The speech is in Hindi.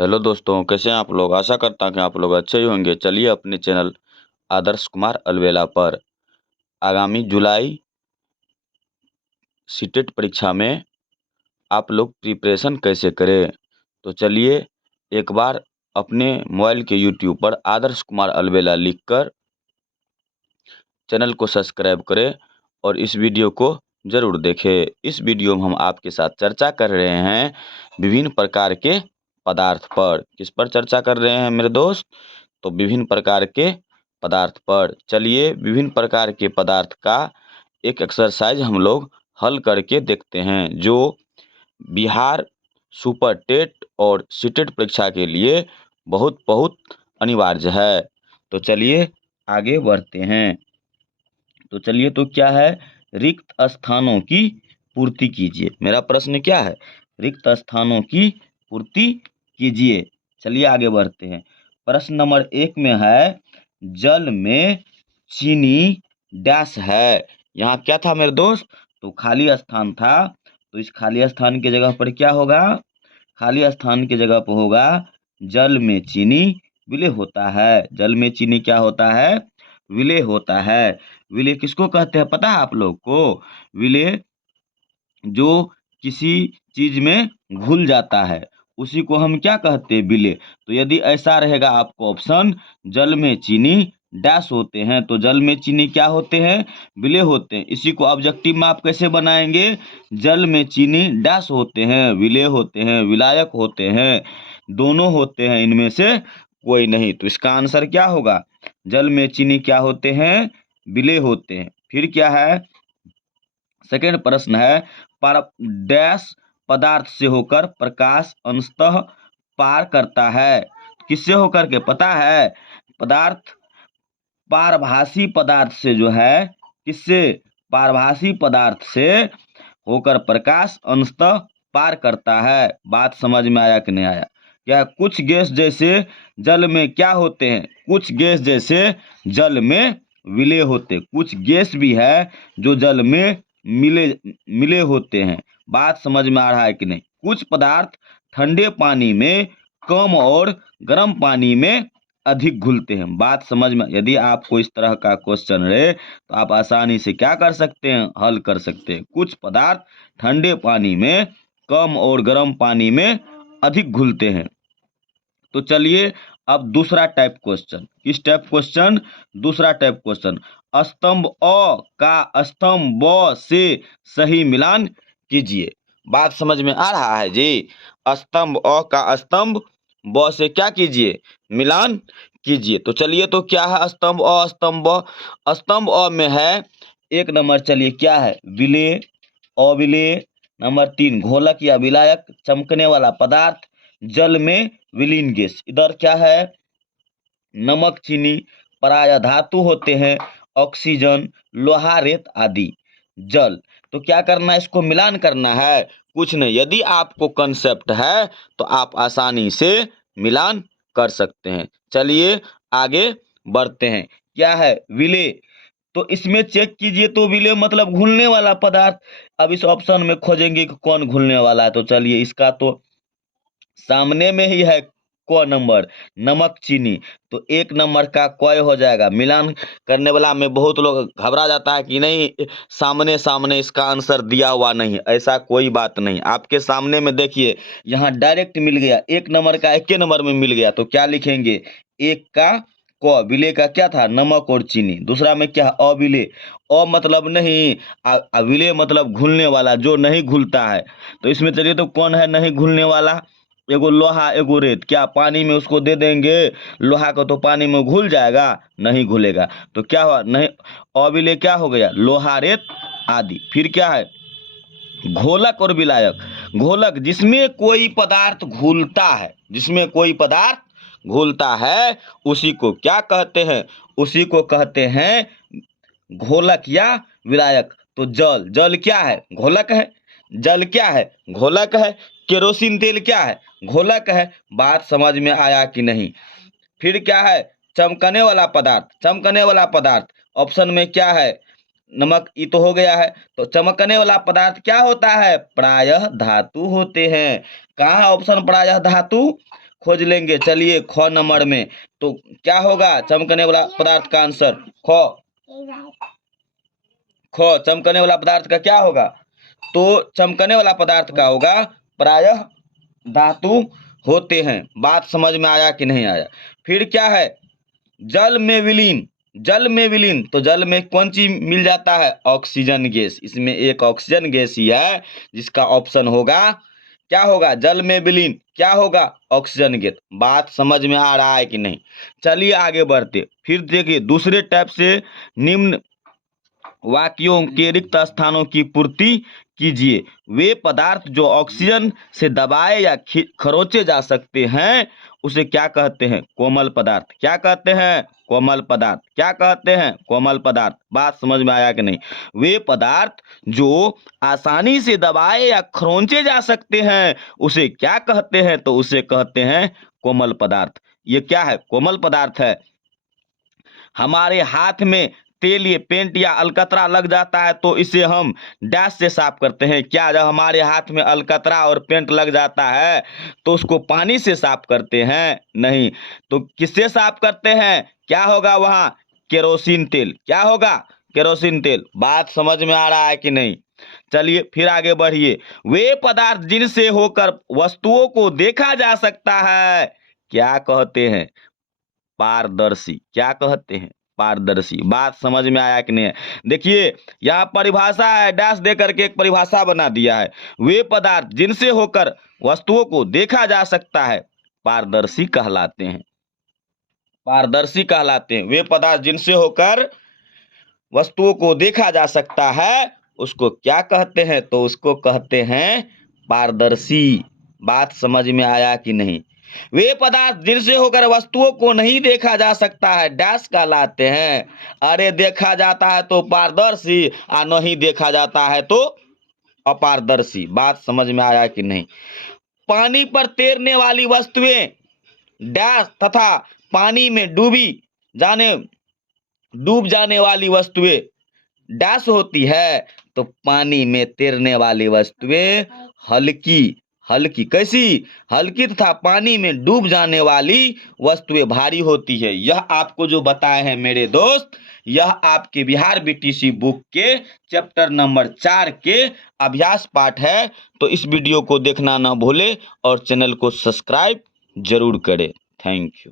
हेलो दोस्तों, कैसे हैं आप लोग। आशा करता हूं कि आप लोग अच्छे ही होंगे। चलिए अपने चैनल आदर्श कुमार अलवेला पर आगामी जुलाई सीटेट परीक्षा में आप लोग प्रिपरेशन कैसे करें, तो चलिए एक बार अपने मोबाइल के यूट्यूब पर आदर्श कुमार अलवेला लिखकर चैनल को सब्सक्राइब करें और इस वीडियो को ज़रूर देखें। इस वीडियो में हम आपके साथ चर्चा कर रहे हैं विभिन्न प्रकार के पदार्थ पर। किस पर चर्चा कर रहे हैं मेरे दोस्त? तो विभिन्न प्रकार के पदार्थ पर। चलिए विभिन्न प्रकार के पदार्थ का एक एक्सरसाइज हम लोग हल करके देखते हैं, जो बिहार सुपर टेट और सीटेट परीक्षा के लिए बहुत बहुत अनिवार्य है। तो चलिए आगे बढ़ते हैं। तो चलिए, तो क्या है? रिक्त स्थानों की पूर्ति कीजिए। मेरा प्रश्न क्या है? रिक्त स्थानों की पूर्ति कीजिए। चलिए आगे बढ़ते हैं। प्रश्न नंबर 1 में है, जल में चीनी डैश है। यहाँ क्या था मेरे दोस्त? तो खाली स्थान था। तो इस खाली स्थान की जगह पर क्या होगा? खाली स्थान की जगह पर होगा जल में चीनी विलय होता है। जल में चीनी क्या होता है? विलय होता है। विलय किसको कहते हैं पता है आप लोग को? विलय जो किसी चीज में घुल जाता है उसी को हम क्या कहते हैं? विलय। तो यदि ऐसा रहेगा आपको ऑप्शन, जल में चीनी डैश होते हैं, तो जल में चीनी क्या होते हैं? विलय होते हैं। इसी को ऑब्जेक्टिव में आप कैसे बनाएंगे? जल में चीनी डैश होते हैं, विलय होते हैं, विलायक होते हैं, दोनों होते हैं, इनमें से कोई नहीं। तो इसका आंसर क्या होगा? जल में चीनी क्या होते हैं? विलय होते हैं। फिर क्या है? सेकेंड प्रश्न है, पर डैश पदार्थ से होकर प्रकाश अंशतः पार करता है। किससे होकर के पता है? पदार्थ पारभासी पदार्थ से जो है, किससे? पारभासी पदार्थ से होकर प्रकाश अंशतः पार करता है। बात समझ में आया कि नहीं आया? क्या कुछ गैस जैसे जल में क्या होते हैं? कुछ गैस जैसे जल में विलय होते। कुछ गैस भी है जो जल में मिले मिले होते हैं। बात समझ में आ रहा है कि नहीं? कुछ पदार्थ ठंडे पानी में कम और गर्म पानी में अधिक घुलते हैं। बात समझ में? यदि आपको इस तरह का क्वेश्चन रहे तो आप आसानी से क्या कर सकते हैं? हल कर सकते हैं। कुछ पदार्थ ठंडे पानी में कम और गर्म पानी में अधिक घुलते हैं। तो चलिए अब दूसरा टाइप क्वेश्चन। किस टाइप क्वेश्चन? दूसरा टाइप क्वेश्चन। स्तंभ अ का स्तंभ ब से सही मिलान कीजिए। बात समझ में आ रहा है जी? स्तंभ अ का स्तंभ ब से क्या कीजिए? मिलान कीजिए। तो चलिए, तो क्या है स्तंभ अ स्तंभ ब? स्तंभ अ में है 1 नंबर, चलिए क्या है? विलय, अविलय। नंबर 3 घोलक या विलायक, चमकने वाला पदार्थ, जल में विलीन गैस। इधर क्या है? नमक, चीनी, पराय धातु होते हैं, ऑक्सीजन, लोहा, रेत आदि। जल। तो क्या करना है? इसको मिलान करना है, कुछ नहीं। यदि आपको कंसेप्ट है तो आप आसानी से मिलान कर सकते हैं। चलिए आगे बढ़ते हैं। क्या है? विलय। तो इसमें चेक कीजिए, तो विलय मतलब घुलने वाला पदार्थ। अब इस ऑप्शन में खोजेंगे कि कौन घुलने वाला है। तो चलिए, इसका तो सामने में ही है क नंबर, नमक, चीनी। तो 1 नंबर का क हो जाएगा। मिलान करने वाला में बहुत लोग घबरा जाता है कि नहीं, सामने सामने इसका आंसर दिया हुआ नहीं। ऐसा कोई बात नहीं, आपके सामने में देखिए, यहाँ डायरेक्ट मिल गया। 1 नंबर का 1 नंबर में मिल गया। तो क्या लिखेंगे? 1 का क, विलय का क्या था? नमक और चीनी। दूसरा में क्या है? अविलय। अ मतलब नहीं, विलय मतलब घुलने वाला, जो नहीं घुलता है। तो इसमें चलिए, तो कौन है नहीं घुलने वाला? एगो लोहा, एगो रेत। क्या पानी में उसको दे देंगे लोहा को तो पानी में घुल जाएगा? नहीं घुलेगा। तो क्या हुआ? नहीं, अविलय क्या हो गया? लोहा, रेत आदि। फिर क्या है? घोलक और विलायक। घोलक जिसमें कोई पदार्थ घुलता है, जिसमें कोई पदार्थ घुलता है उसी को क्या कहते हैं? उसी को कहते हैं घोलक या विलायक। तो जल, जल क्या है? घोलक है। जल क्या है? घोलक है। केरोसिन तेल क्या है? घोलक है। बात समझ में आया कि नहीं? फिर क्या है? चमकने वाला पदार्थ। चमकने वाला पदार्थ ऑप्शन में क्या है? नमक, ये तो हो गया है। तो चमकने वाला पदार्थ क्या होता है? प्रायः धातु होते हैं। कहाँ है ऑप्शन प्रायः धातु? खोज लेंगे। चलिए ख नंबर में तो क्या होगा चमकने वाला पदार्थ का आंसर? ख चमकने वाला पदार्थ का क्या होगा? तो चमकने वाला पदार्थ का होगा प्रायः धातु होते हैं। बात समझ में आया कि नहीं आया? फिर क्या है? जल में विलीन। जल में विलीन तो जल में कौन चीज मिल जाता है? Oxygen gas. इसमें एक ऑक्सीजन गैस ही है जिसका ऑप्शन होगा क्या होगा? जल में विलीन क्या होगा? Oxygen gas. बात समझ में आ रहा है कि नहीं? चलिए आगे बढ़ते। फिर देखिए दूसरे टाइप से निम्न वाक्यों के रिक्त स्थानों की पूर्ति कीजिए। वे पदार्थ जो ऑक्सीजन से दबाए या खरोचे जा सकते हैं उसे क्या कहते हैं? कोमल पदार्थ। क्या कहते हैं? कोमल पदार्थ। क्या कहते हैं? कोमल पदार्थ। बात समझ में आया कि नहीं? वे पदार्थ जो आसानी से दबाए या खरोंचे जा सकते हैं उसे क्या कहते हैं? तो उसे कहते हैं कोमल पदार्थ। ये क्या है? कोमल पदार्थ है। हमारे हाथ में तेल या पेंट या अलकतरा लग जाता है तो इसे हम डैश से साफ करते हैं। क्या जब हमारे हाथ में अलकतरा और पेंट लग जाता है तो उसको पानी से साफ करते हैं? नहीं। तो किससे साफ करते हैं? क्या होगा वहां? केरोसिन तेल। क्या होगा? केरोसिन तेल। बात समझ में आ रहा है कि नहीं? चलिए फिर आगे बढ़िए। वे पदार्थ जिनसे होकर वस्तुओं को देखा जा सकता है क्या कहते हैं? पारदर्शी। क्या कहते हैं? पारदर्शी। बात समझ में आया कि नहीं है? देखिए यहाँ परिभाषा है, डैश दे करके एक परिभाषा बना दिया है। वे पदार्थ जिनसे होकर वस्तुओं को देखा जा सकता है पारदर्शी कहलाते हैं। पारदर्शी कहलाते हैं। वे पदार्थ जिनसे होकर वस्तुओं को देखा जा सकता है उसको क्या कहते हैं? तो उसको कहते हैं पारदर्शी। बात समझ में आया कि नहीं? वे पदार्थ जिनसे होकर वस्तुओं को नहीं देखा जा सकता है डैश कहलाते हैं। अरे देखा जाता है तो पारदर्शी और नहीं देखा जाता है तो अपारदर्शी। बात समझ में आया कि नहीं? पानी पर तैरने वाली वस्तुएं डैश तथा पानी में डूब जाने वाली वस्तुएं डैश होती है। तो पानी में तैरने वाली वस्तुएं हल्की। हल्की कैसी? हल्की तथा पानी में डूब जाने वाली वस्तुएं भारी होती है। यह आपको जो बताए हैं मेरे दोस्त, यह आपके बिहार बीटीसी बुक के चैप्टर नंबर 4 के अभ्यास पाठ है। तो इस वीडियो को देखना ना भूले और चैनल को सब्सक्राइब जरूर करें। Thank you.